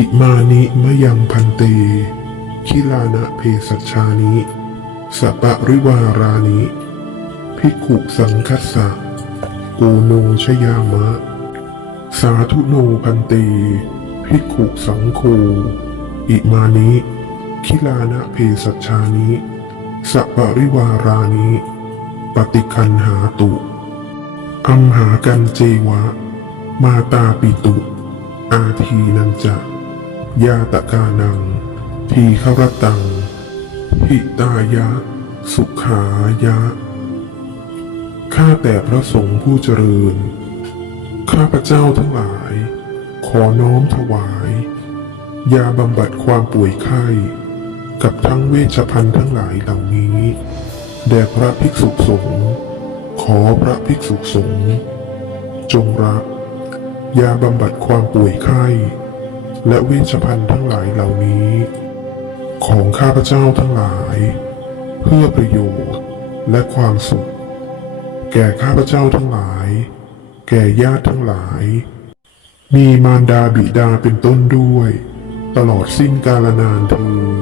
อิมานิมะยังพันเตคิลานะเพสัชานิสปะริวารานิภิกขุสังคัสสะกูโนชยามะ สาธุโนพันเตภิกขุสังโฆอิมานิคิลานะเพสัชชานิสปะริวารานิปฏิคันหาตุอัมหากันเจวะ มาตาปิตุ อาทีนันจะ ยาตะกานัง ทีฆรตัง หิตายะ สุขายะ ข้าแต่พระสงฆ์ผู้เจริญ ข้าพระเจ้าทั้งหลาย ขอน้อมถวาย ยาบำบัดความป่วยไข้ กับทั้งเวชภัณฑ์ทั้งหลายเหล่านี้แด่พระภิกษุสงฆ์ขอพระภิกษุสงฆ์จงรับยาบำบัดความป่วยไข้ และเวชภัณฑ์ทั้งหลายเหล่านี้ ของข้าพเจ้าทั้งหลาย เพื่อประโยชน์และความสุข แก่ข้าพเจ้าทั้งหลาย แก่ญาติทั้งหลาย มีมารดาบิดาเป็นต้นด้วย ตลอดสิ้นกาลนานเธอ